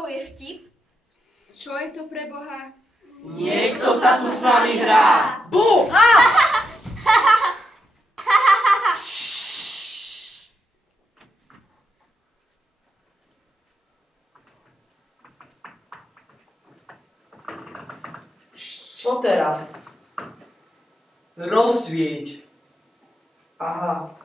To je vtip? Čo je to pre Boha? Niekto sa tu s nami hrá. Bú! Čo teraz? Rozsvieť. Aha.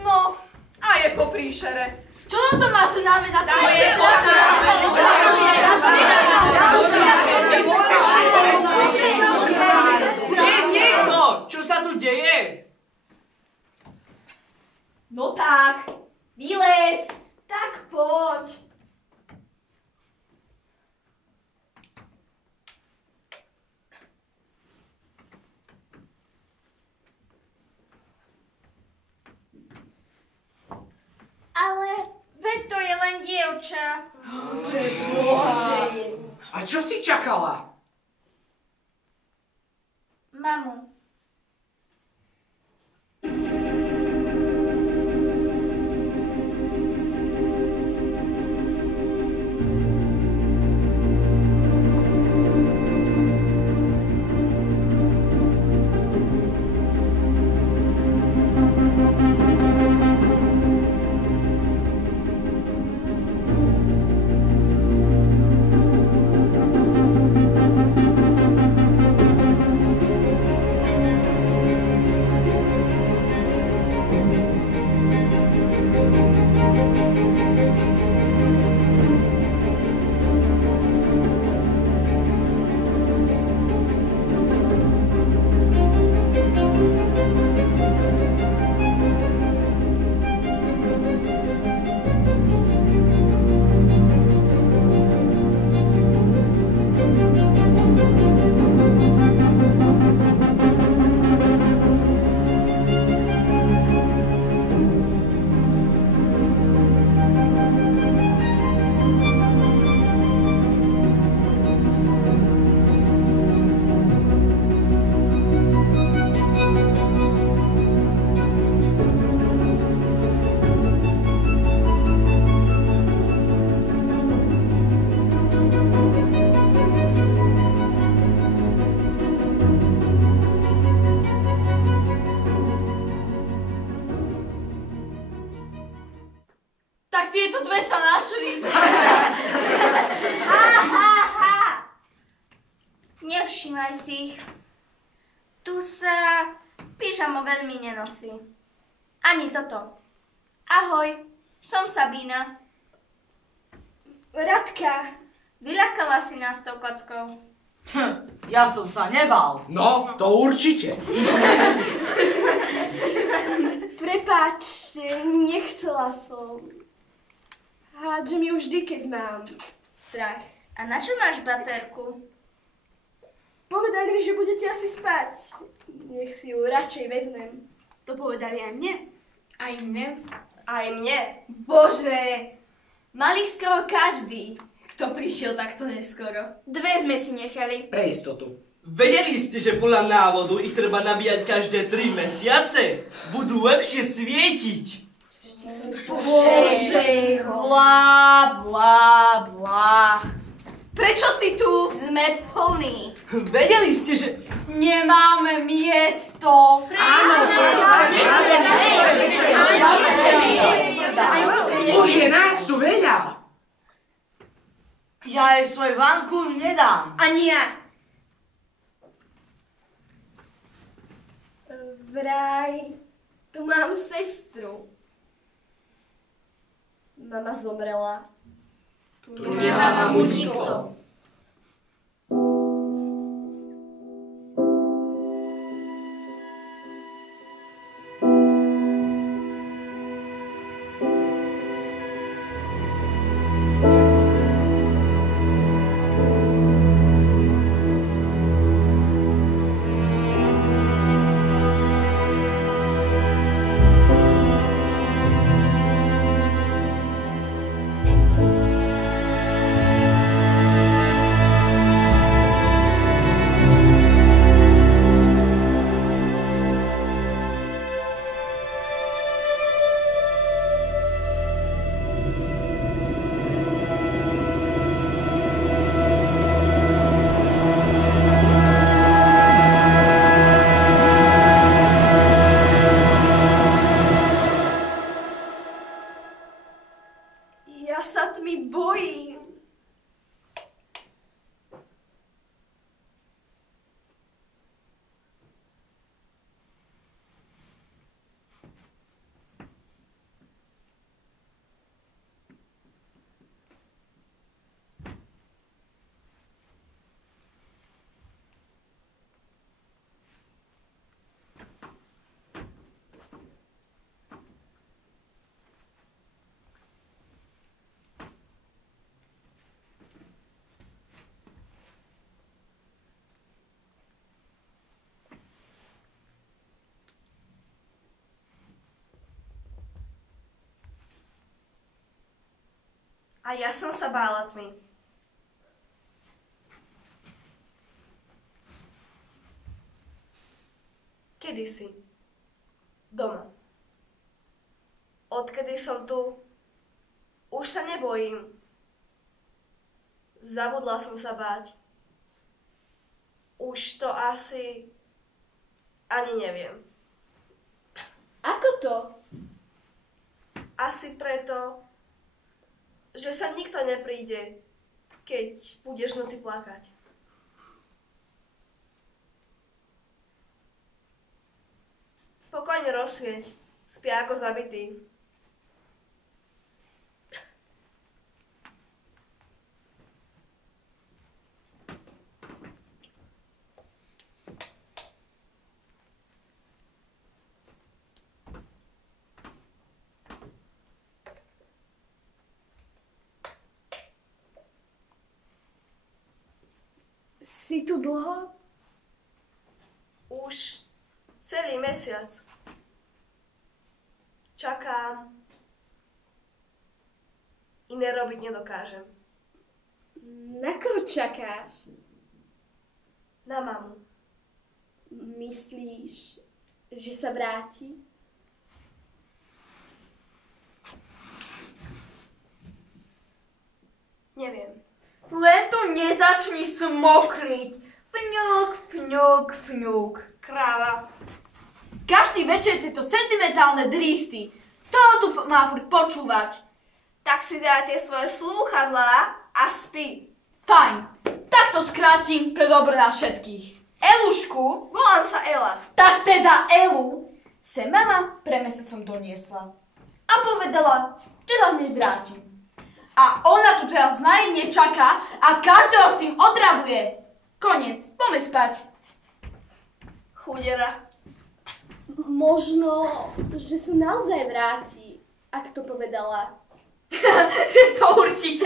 No, a je po príšere. Čo to má znamenať? To je Je niekto! Čo sa tu deje? No tak, vylez. Tak poď. Ale veď to je len dievča. A čo si čakala? Mamu. Tak tieto dve sa našli. Nevšímaj si ich. Tu sa pyžamo veľmi nenosí. Ani toto. Ahoj, som Sabína. Radka. Vyľakala si nás tou kockou. Ja som sa nebal. No, to určite. Prepáčte, nechcela som. Hádže mi vždy, keď mám strach. A na čo máš baterku? Povedali mi, že budete asi spať. Nech si ju radšej vezmem. To povedali aj mne. Aj mne? Aj mne. Bože, mal ich skoro každý, kto prišiel takto neskoro. 2 sme si nechali. Pre istotu. Vedeli ste, že podľa návodu ich treba nabíjať každé 3 mesiace? Budú lepšie svietiť. Bože, blá, blá, blá. Prečo si tu? Sme plní. Vedeli ste, že... Nemáme miesto. Už je nás tu veľa. Ja jej svoj vankúš nedám. Ani ja. Vraj, tu mám sestru. Mama zomrela. Tu nemá mamu nikto. Ja sa tmy bojím. A ja som sa bála tmy. Kedysi. Doma. Odkedy som tu, už sa nebojím. Zabudla som sa báť. Už to asi ani neviem. Ako to? Asi preto, že sa nikto nepríde, keď budeš v noci plakať. Pokojne rozsvieť, spia ako zabitý. Si tu dlho? Už celý mesiac. Čakám. Iné robiť nedokážem. Na koho čakáš? Na mamu. Myslíš, že sa vráti? Neviem. Len tu nezačni smokliť. Fňuk, fňuk, fňuk. Kráva. Každý večer tieto sentimentálne drísty. To tu má furt počúvať. Tak si daj tie svoje slúchadlá a spí. Fajn, tak to skrátim pre dobro nás všetkých. Elušku, Volám sa Ela. tak teda Elu, se mama pre mesecom doniesla. A povedala, že sa hneď vrátim. A ona tu teraz naivne čaká a každého s tým otravuje. Koniec, poďme spať. Chudera. Možno, že sa naozaj vráti, ak to povedala. To určite.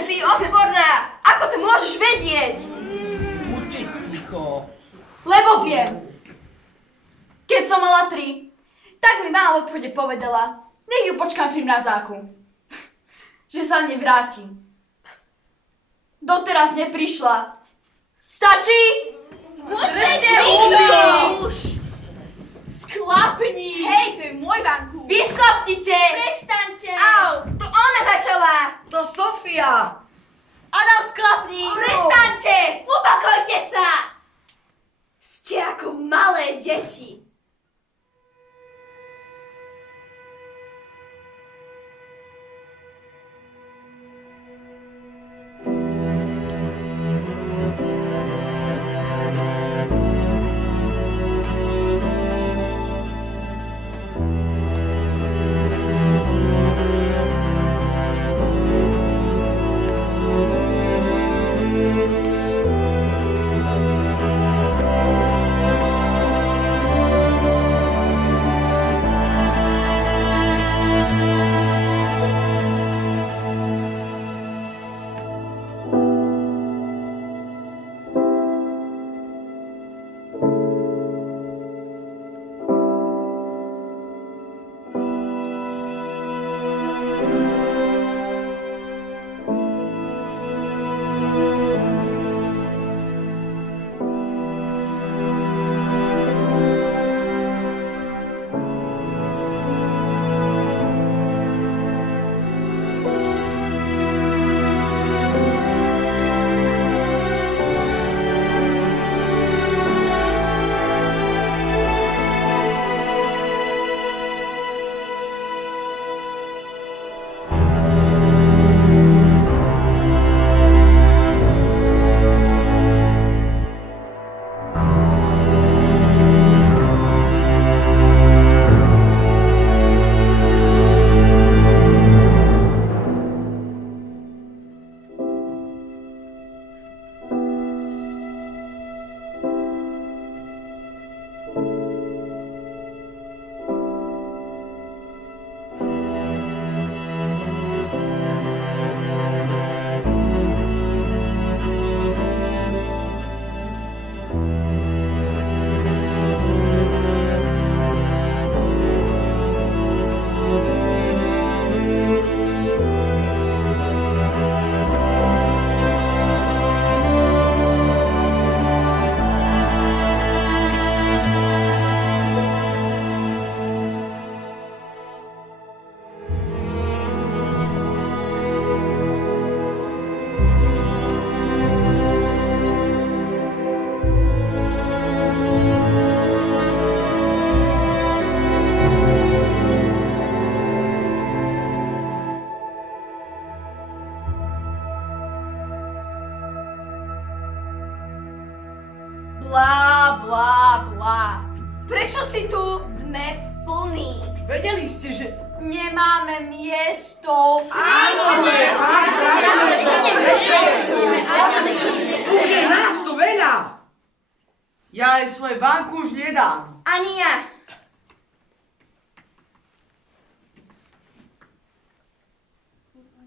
Si odborná. Ako to môžeš vedieť? Buďte ticho. Lebo viem. Keď som mala 3, tak mi mama v obchode povedala, nech ju počkám pri mrazáku. Že sa nevráti. Doteraz neprišla. Stačí? Držte Už! Sklapni! Hej, to je môj vanku. Vy sklapnite! Prestaňte! Au, to ona začala! To Sofia. Adam, sklapni! Prestaňte! Upakojte sa! Ste ako malé deti. Blá, blá, blá. Prečo si tu? Sme plní. Vedeli ste, že... Nemáme miesto. Už je nás tu veľa. Ja aj svoj vanku už nedám. Ani ja.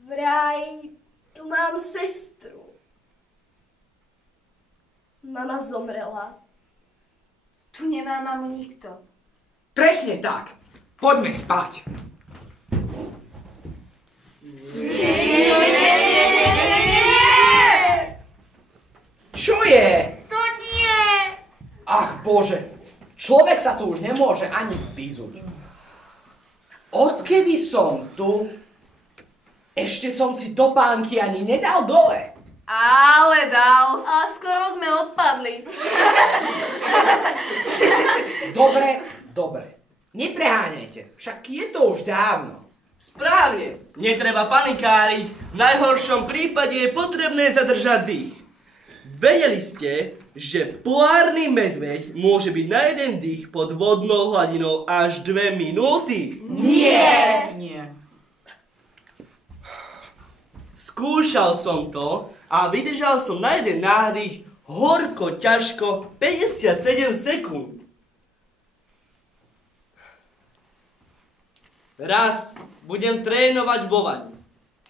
Vraj, tu mám sestru. Mama zomrela. Tu nemá mamu nikto. Presne tak. Poďme spať. Čo je? To nie! Ach Bože, človek sa tu už nemôže ani vyzuť. Odkedy som tu, ešte som si topánky ani nedal dole. Ale dal. A skoro sme odpadli. Dobre. Nepreháňajte, však je to už dávno. Správne, netreba panikáriť. V najhoršom prípade je potrebné zadržať dých. Vedeli ste, že polárny medveď môže byť na jeden dých pod vodnou hladinou až 2 minúty? Nie. Skúšal som to a vydržal som na jeden nádych Horko, ťažko, 57 sekúnd. Raz budem trénovať bovať,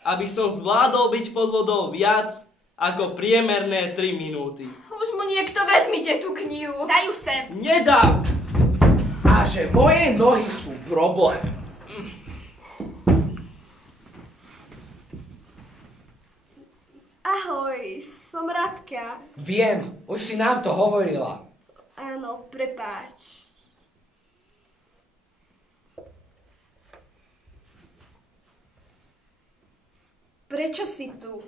aby som zvládol byť pod vodou viac ako priemerné 3 minúty. Už mu niekto vezmite tú knihu. Daj ju sem. Nedám! A že moje nohy sú problém. Ahoj, som Radka. Viem, už si nám to hovorila. Áno, prepáč. Prečo si tu?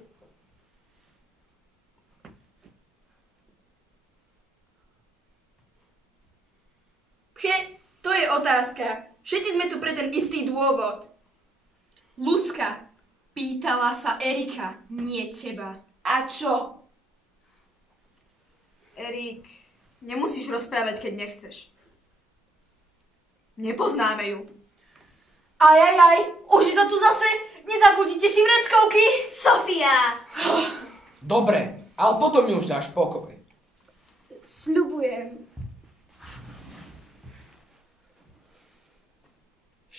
To je otázka. Všetci sme tu pre ten istý dôvod. Ľudská pýtala sa Erika, nie teba. A čo? Erik, nemusíš rozprávať, keď nechceš. Nepoznáme ju. Ajajaj, už je to tu zase? Nezabudíte si vreckovky? Sofia! Dobre, ale potom mi už dáš pokoj. Sľubujem.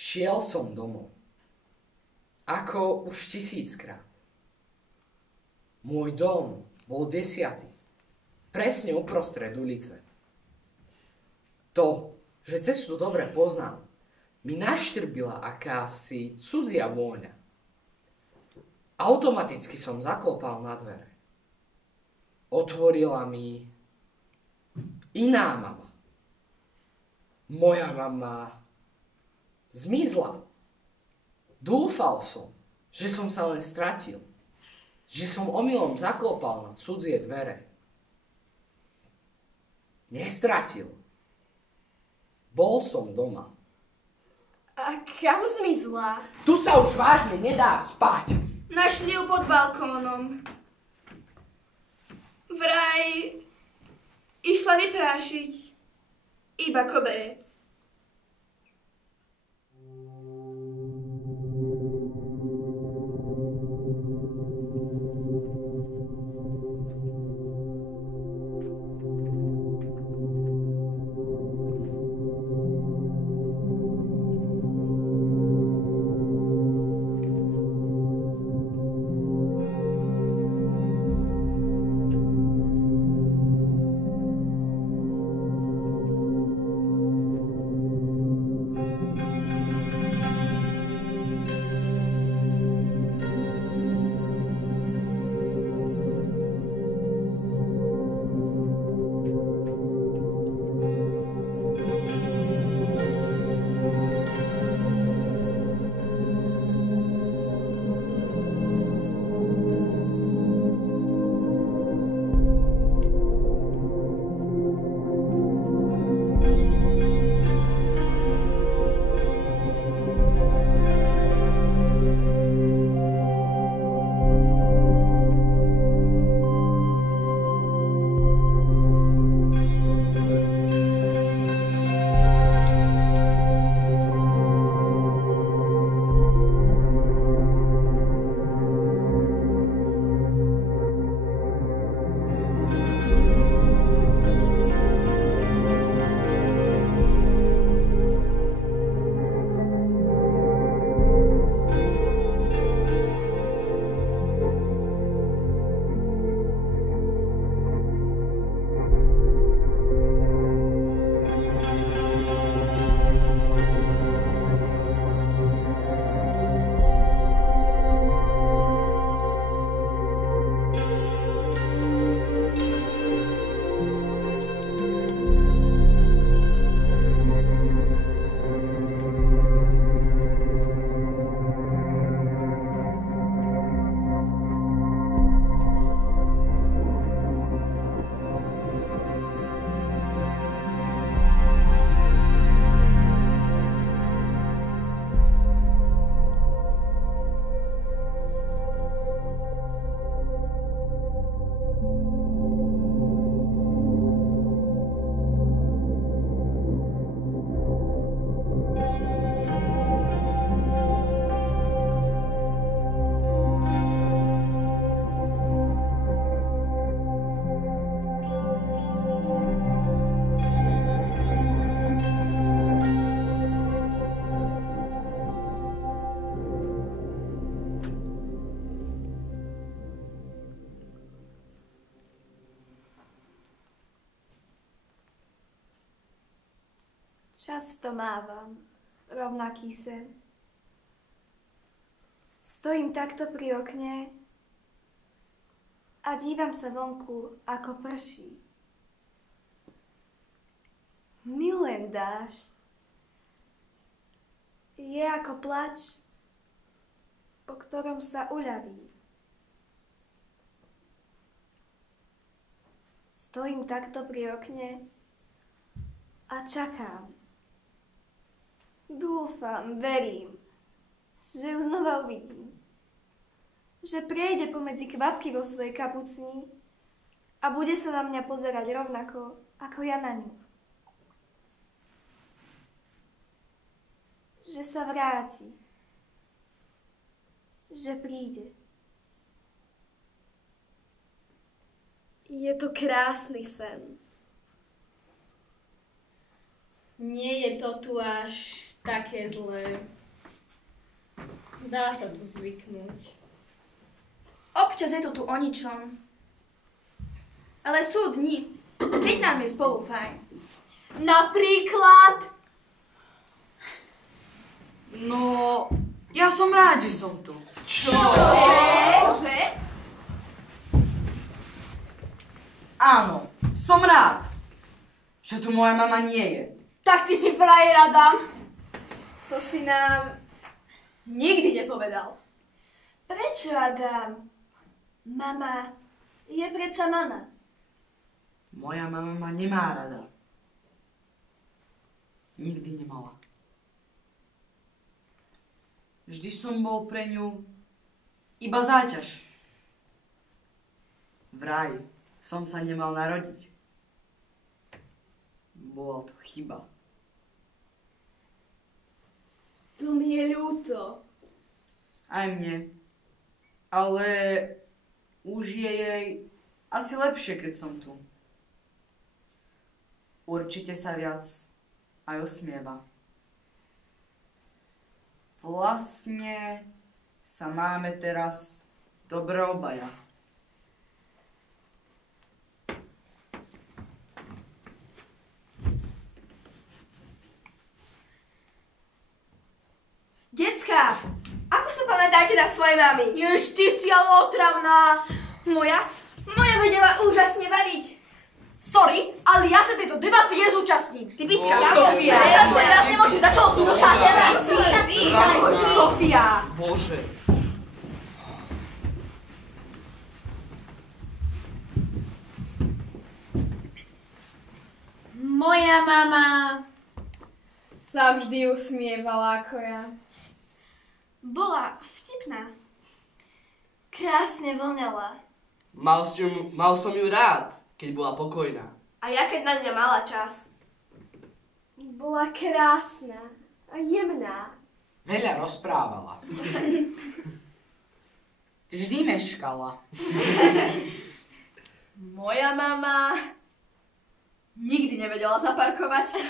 Šiel som domov. Ako už 1000-krát. Môj dom bol 10. Presne uprostred ulice. To, že cestu dobre poznám, mi naštrbila akási cudzia vôňa. Automaticky som zaklopal na dvere. Otvorila mi iná mama. Moja mama zmizla. Dúfal som, že som sa len stratil. Že som omylom zaklopal na cudzie dvere. Nestratil. Bol som doma. A kam zmizla? Tu sa už vážne nedá spať. Našli ju pod balkónom. Vraj išla vyprášiť iba koberec. Často mávam rovnaký sen. Stojím takto pri okne a dívam sa vonku, ako prší. Milujem dážď. Je ako plač, po ktorom sa uľaví. Stojím takto pri okne a čakám. Dúfam, verím, že ju znova uvidím. Že priejde pomedzi kvapky vo svojej kapucni a bude sa na mňa pozerať rovnako, ako ja na ňu. Že sa vráti. Že príde. Je to krásny sen. Nie je to tu až také zlé. Dá sa tu zvyknúť. Občas je to tu o ničom. Ale sú dni, keď nám je spolu fajn. Napríklad... No, ja som rád, že som tu. Čože? Áno, som rád, že tu moja mama nie je. Tak ty si frajer, Adam. To si nám nikdy nepovedal. Prečo, Adam? Mama je predsa mama. Moja mama ma nemá rada. Nikdy nemala. Vždy som bol pre ňu iba záťaž. Vraj som sa nemal narodiť. Bola to chyba. To mi je ľúto. Aj mne. Ale už je jej asi lepšie, keď som tu. Určite sa viac aj usmieva. Vlastne sa máme teraz dobre obaja. Decká, ako sa pamätáte na svoje mami? Jež, ty si ale otravná. Moja vedela úžasne variť. Sorry, ale ja sa tejto debaty nezúčastním. Typická Sofia. Teraz nemôžeš, za čo súčasť? Sofia. Bože. Moja mama sa vždy usmievala ako ja. Bola vtipná. Krásne voňala. Mal som ju rád, keď bola pokojná. A ja keď na mňa mala čas. Bola krásna a jemná. Veľa rozprávala. Vždy meškala. Moja mama nikdy nevedela zaparkovať.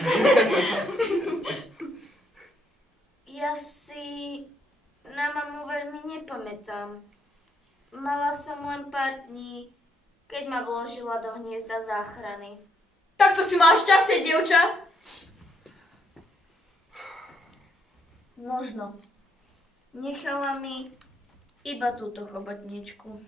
Ja si na mamu veľmi nepamätám. Mala som len pár dní, keď ma vložila do hniezda záchrany. Tak to si máš šťastie, dievča. Možno. Nechala mi iba túto chobotničku.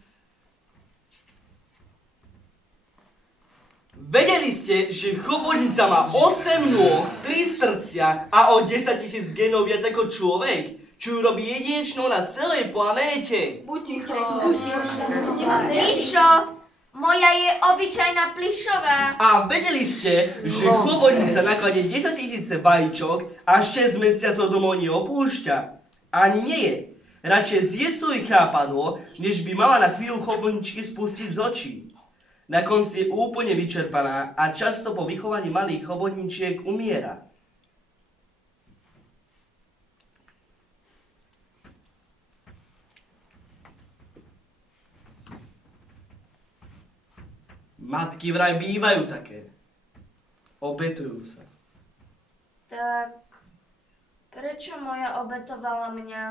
Vedeli ste, že chobotnica má 8 nôh, 3 srdcia a o 10 000 genov viac ako človek? Čo ju robí jedinečnou na celej planéte? Buď ticho. Mišo, moja je obyčajná plišová. A vedeli ste, že chobotnica nakladie 10 000 vajíčok a 6 mesiacov domov neopúšťa? Ani nie je. Radšej zje svoje chápadlo, než by mala na chvíľu chobotničky spustiť z očí. Na konci je úplne vyčerpaná a často po vychovaní malých chobotničiek umiera. Matky vraj bývajú také. Obetujú sa. Tak prečo moja obetovala mňa?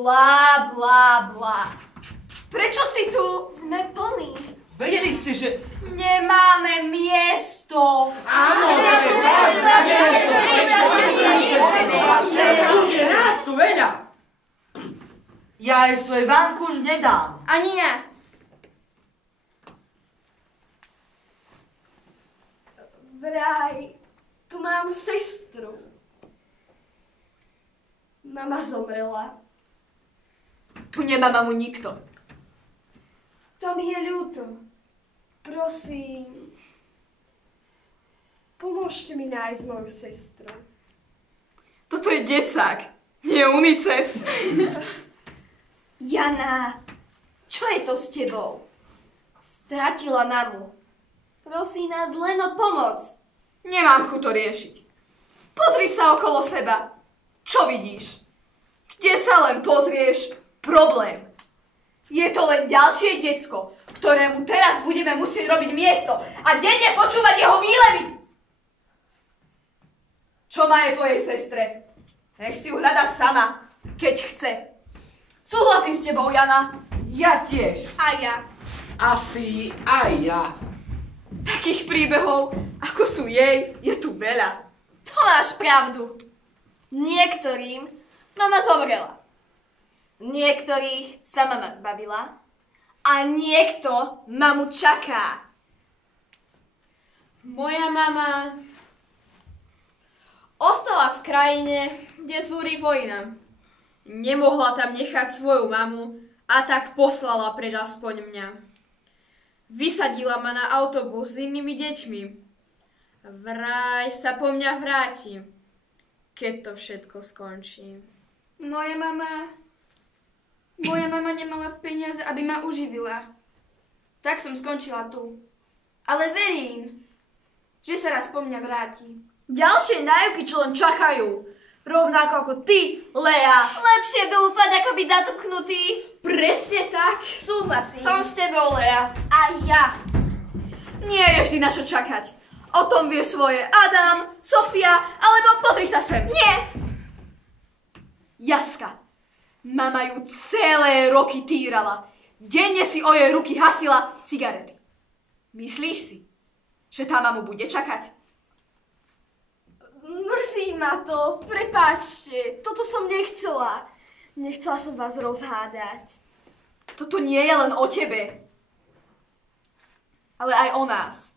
Blá, blá, blá. Prečo si tu? Sme plní. Vedeli ste, že... Nemáme miesto. Áno, už je nás tu veľa. Ja aj svoj vankúš nedám. Ani ja. Vraj, tu mám sestru. Mama zomrela. Tu nemá mamu nikto. To mi je ľúto. Prosím, pomôžte mi nájsť moju sestru. Toto je decák, nie UNICEF. Jana, čo je to s tebou? Stratila mamu. Prosí nás len o pomoc. Nemám chuť to riešiť. Pozri sa okolo seba. Čo vidíš? Kde sa len pozrieš, problém. Je to len ďalšie decko, ktorému teraz budeme musieť robiť miesto a denne počúvať jeho výlevy. Čo má je po jej sestre? Nech si ju hľadá sama, keď chce. Súhlasím s tebou, Jana. Ja tiež. A ja. Asi aj ja. Takých príbehov, ako sú jej, je tu veľa. To máš pravdu. Niektorým mama zomrela. Niektorých sa mama zbavila. A niekto mamu čaká. Moja mama ostala v krajine, kde zúri vojna. Nemohla tam nechať svoju mamu a tak poslala preč aspoň mňa. Vysadila ma na autobus s inými deťmi. Vraj sa po mňa vráti, keď to všetko skončí. Moja mama nemala peniaze, aby ma uživila. Tak som skončila tu. Ale verím, že sa raz po mňa vráti. Ďalšie nájavky, čo len čakajú. Rovnako ako ty, Lea. Lepšie dúfať, ako byť zatknutý. Presne tak. Súhlasím. Som s tebou, Lea. A ja. Nie je vždy na čo čakať. O tom vie svoje Adam, Sofia, alebo pozri sa sem. Nie. Jaska. Mama ju celé roky týrala. Denne si o jej ruky hasila cigarety. Myslíš si, že tá mamu bude čakať? Mrzí ma to, prepáčte, toto som nechcela. Nechcela som vás rozhádať. Toto nie je len o tebe, ale aj o nás.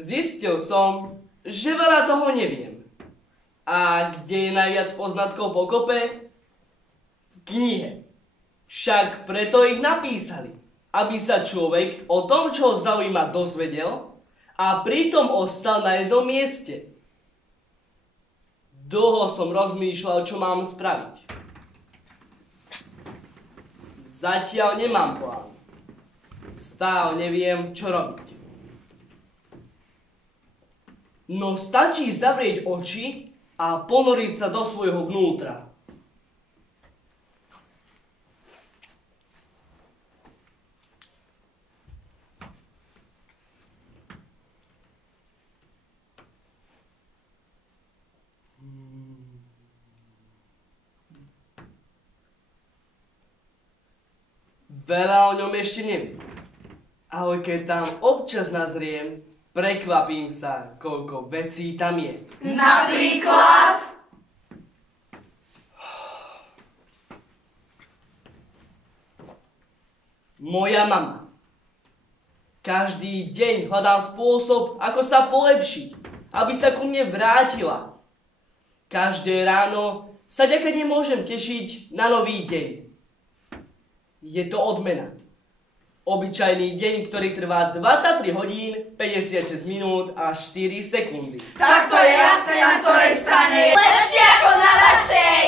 Zistil som, že veľa toho neviem. A kde je najviac poznatkov po kope? V knihe. Však preto ich napísali, aby sa človek o tom, čo ho zaujíma, dozvedel a pritom ostal na jednom mieste. Dlho som rozmýšľal, čo mám spraviť. Zatiaľ nemám plán. Stále neviem, čo robiť. No stačí zavrieť oči a ponoriť sa do svojho vnútra. Veľa o ňom ešte neviem. Ale keď tam občas nazriem, prekvapím sa, koľko vecí tam je. Napríklad? Moja mama. Každý deň hľadám spôsob, ako sa polepšiť, aby sa ku mne vrátila. Každé ráno sa ďaká nemôžem tešiť na nový deň. Je to odmena. Obyčajný deň, ktorý trvá 23 hodín, 56 minút a 4 sekundy. Tak to je jasné, na ktorej strane je. Lepšie ako na vašej!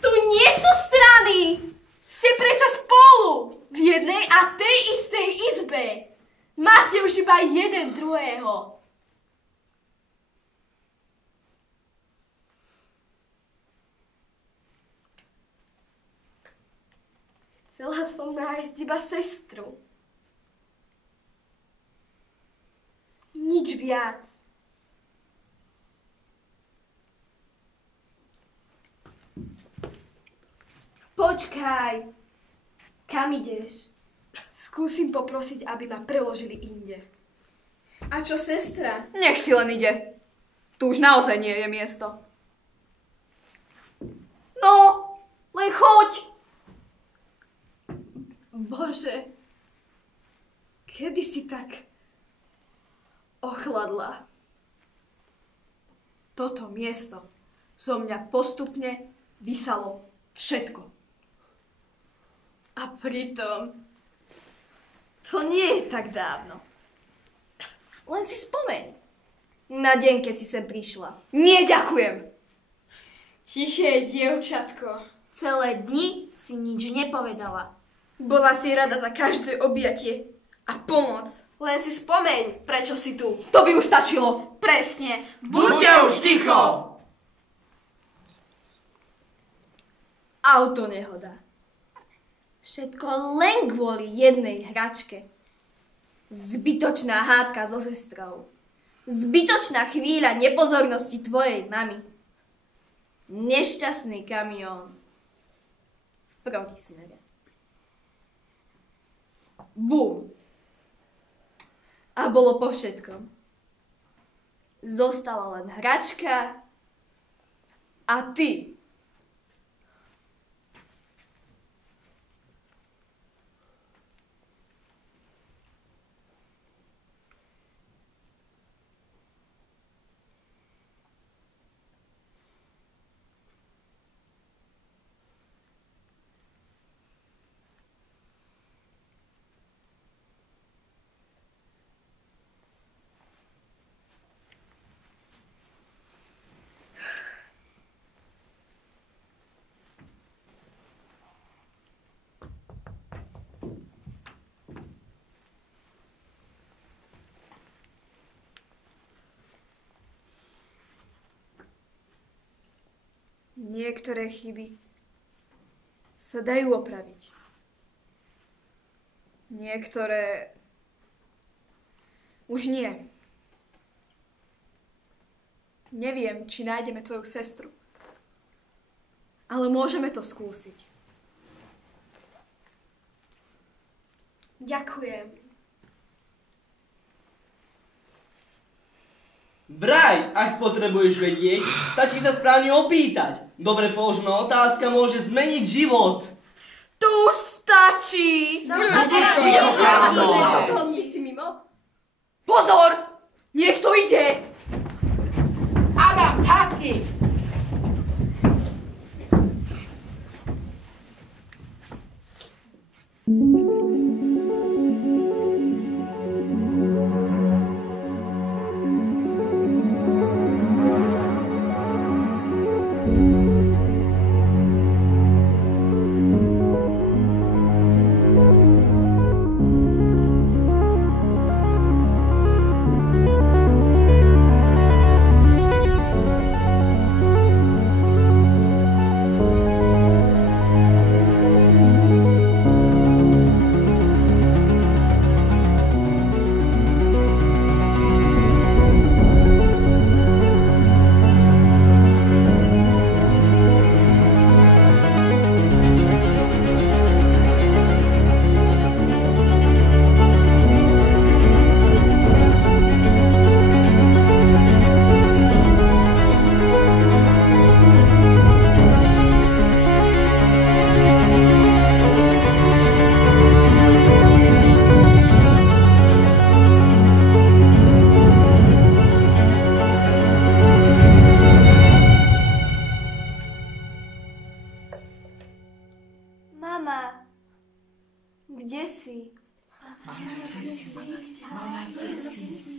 Tu nie sú strany! Ste predsa spolu! V jednej a tej istej izbe! Máte už iba jeden druhého! Chcela som nájsť iba sestru. Nič viac. Počkaj. Kam ideš? Skúsim poprosiť, aby ma preložili inde. A čo sestra? Nech si len ide. Tu už naozaj nie je miesto. No, len choď. Bože, kedy si tak ochladla? Toto miesto zo mňa postupne vysalo všetko. A pritom to nie je tak dávno. Len si spomeň na deň, keď si sem prišla. Nie, ďakujem. Tiché dievčatko. Celé dni si nič nepovedala. Bola si rada za každé objatie a pomoc. Len si spomeň, prečo si tu. To by už stačilo. Presne. Buďte už ticho! Autonehoda. Všetko len kvôli jednej hračke. Zbytočná hádka so sestrou. Zbytočná chvíľa nepozornosti tvojej mamy. Nešťastný kamión v protismere. Bum. A bolo po všetkom. Zostala len hračka a ty. Niektoré chyby sa dajú opraviť. Niektoré už nie. Neviem, či nájdeme tvoju sestru. Ale môžeme to skúsiť. Ďakujem. Vraj, ak potrebuješ vedieť, stačí sa správne opýtať. Dobre položená otázka môže zmeniť život. Tu už stačí. Ty si mimo? Pozor! Niekto ide. Adam, zhasni! Mama, kde si?